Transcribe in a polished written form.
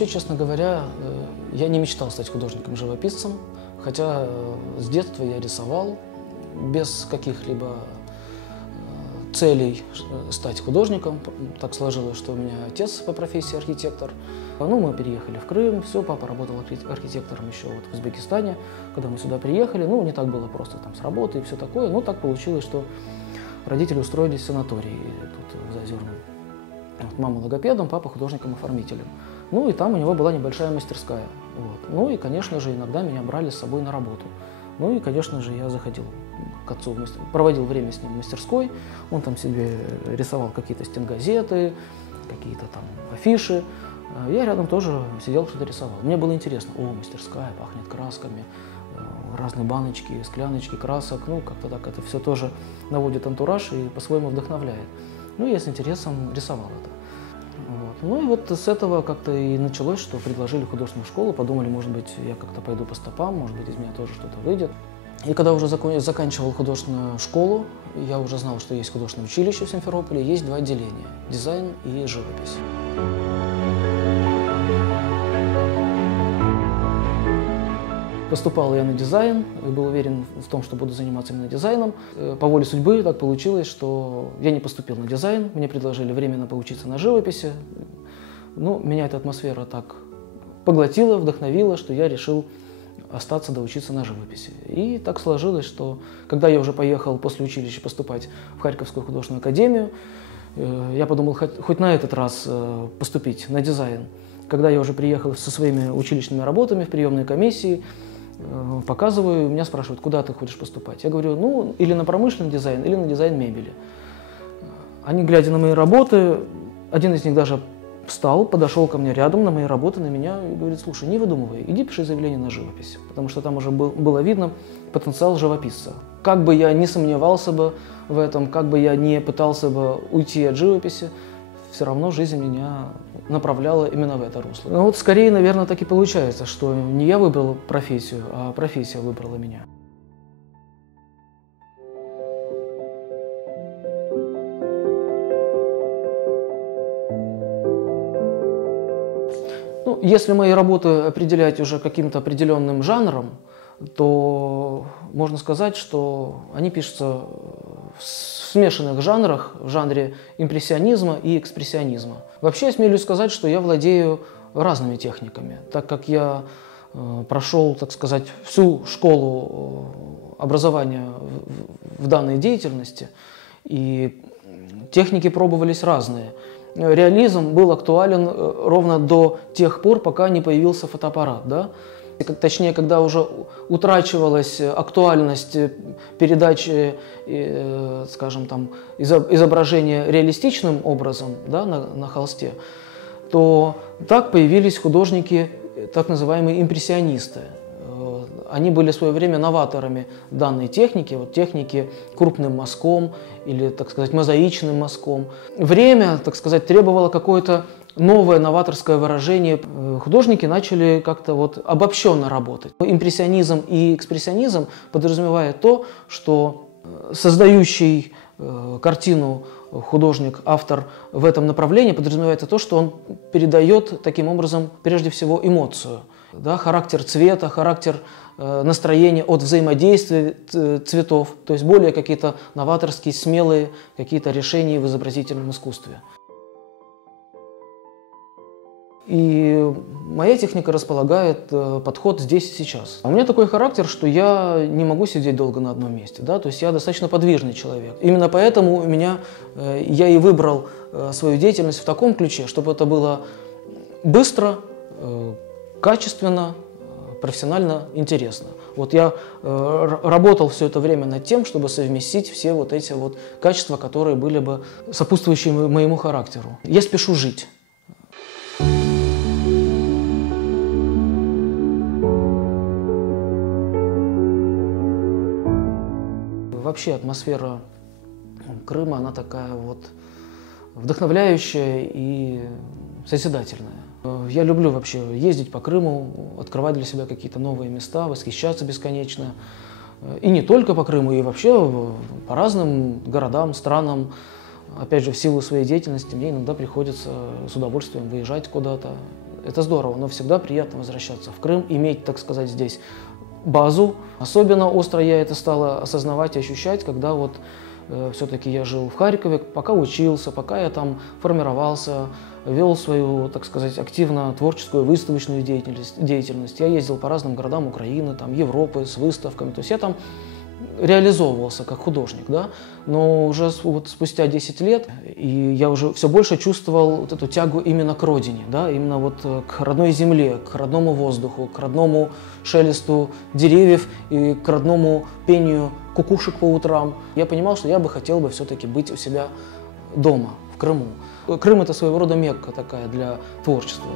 вообще, честно говоря, я не мечтал стать художником-живописцем, хотя с детства я рисовал без каких-либо целей стать художником. Так сложилось, что у меня отец по профессии архитектор. Ну, мы переехали в Крым, все, папа работал архитектором еще вот в Узбекистане. Когда мы сюда приехали, ну, не так было просто там с работы и все такое, но так получилось, что родители устроились в санаторий тут в Заозерном. Вот, мама логопедом, папа художником-оформителем. Ну, и там у него была небольшая мастерская. Вот. Ну, и, конечно же, иногда меня брали с собой на работу. Ну, и, конечно же, я заходил к отцу, проводил время с ним в мастерской. Он там себе рисовал какие-то стенгазеты, какие-то там афиши. Я рядом тоже сидел, что-то рисовал. Мне было интересно. О, мастерская, пахнет красками, разные баночки, скляночки красок. Ну, как-то так это все тоже наводит антураж и по-своему вдохновляет. Ну, я с интересом рисовал это. Вот. Ну и вот с этого как-то и началось, что предложили художественную школу, подумали, может быть, я как-то пойду по стопам, может быть, из меня тоже что-то выйдет. И когда уже заканчивал художественную школу, я уже знал, что есть художественное училище в Симферополе, есть два отделения – дизайн и живопись. Поступал я на дизайн, был уверен в том, что буду заниматься именно дизайном. По воле судьбы так получилось, что я не поступил на дизайн, мне предложили временно поучиться на живописи. Ну, меня эта атмосфера так поглотила, вдохновила, что я решил остаться доучиться на живописи. И так сложилось, что когда я уже поехал после училища поступать в Харьковскую художественную академию, я подумал, хоть на этот раз поступить на дизайн. Когда я уже приехал со своими училищными работами в приемной комиссии, показываю, меня спрашивают, куда ты хочешь поступать. Я говорю, ну, или на промышленный дизайн, или на дизайн мебели. Они, глядя на мои работы, один из них даже встал, подошел ко мне рядом на мои работы, на меня, и говорит, слушай, не выдумывай, иди пиши заявление на живопись. Потому что там уже было видно потенциал живописца. Как бы я не сомневался бы в этом, как бы я не пытался бы уйти от живописи, все равно жизнь меня направляла именно в это русло. Ну вот скорее, наверное, так и получается, что не я выбрал профессию, а профессия выбрала меня. Ну, если мои работы определять уже каким-то определенным жанром, то можно сказать, что они пишутся в смешанных жанрах, в жанре импрессионизма и экспрессионизма. Вообще, я смелюсь сказать, что я владею разными техниками, так как я прошел, так сказать, всю школу образования в данной деятельности, и техники пробовались разные. Реализм был актуален ровно до тех пор, пока не появился фотоаппарат, да? Точнее, когда уже утрачивалась актуальность передачи, скажем, там, изображения реалистичным образом, да, на холсте, то так появились художники, так называемые импрессионисты. Они были в свое время новаторами данной техники, вот техники крупным мазком или, так сказать, мозаичным мазком. Время, так сказать, требовало какое-то новое новаторское выражение. Художники начали как-то вот обобщенно работать. Импрессионизм и экспрессионизм подразумевает то, что создающий картину художник, автор в этом направлении подразумевается то, что он передает таким образом прежде всего эмоцию, да, характер цвета, характер настроения от взаимодействия цветов, то есть более какие-то новаторские, смелые какие-то решения в изобразительном искусстве. И моя техника располагает подход здесь и сейчас. У меня такой характер, что я не могу сидеть долго на одном месте, да? То есть я достаточно подвижный человек. Именно поэтому я и выбрал свою деятельность в таком ключе, чтобы это было быстро, качественно, профессионально интересно. Вот я работал все это время над тем, чтобы совместить все вот эти вот качества, которые были бы сопутствующие моему характеру. Я спешу жить. Вообще атмосфера Крыма, она такая вот вдохновляющая и созидательная. Я люблю вообще ездить по Крыму, открывать для себя какие-то новые места, восхищаться бесконечно. И не только по Крыму, и вообще по разным городам, странам. Опять же, в силу своей деятельности мне иногда приходится с удовольствием выезжать куда-то, это здорово, но всегда приятно возвращаться в Крым, иметь, так сказать, здесь базу. Особенно остро я это стал осознавать и ощущать, когда вот все-таки я жил в Харькове, пока учился, пока я там формировался, вел свою, так сказать, активно творческую выставочную деятельность. Я ездил по разным городам Украины, там, Европы с выставками. То есть я там реализовывался как художник, да, но уже вот спустя 10 лет и я уже все больше чувствовал вот эту тягу именно к родине, да, именно вот к родной земле, к родному воздуху, к родному шелесту деревьев и к родному пению кукушек по утрам. Я понимал, что я бы хотел бы все-таки быть у себя дома, в Крыму. Крым – это своего рода Мекка такая для творчества.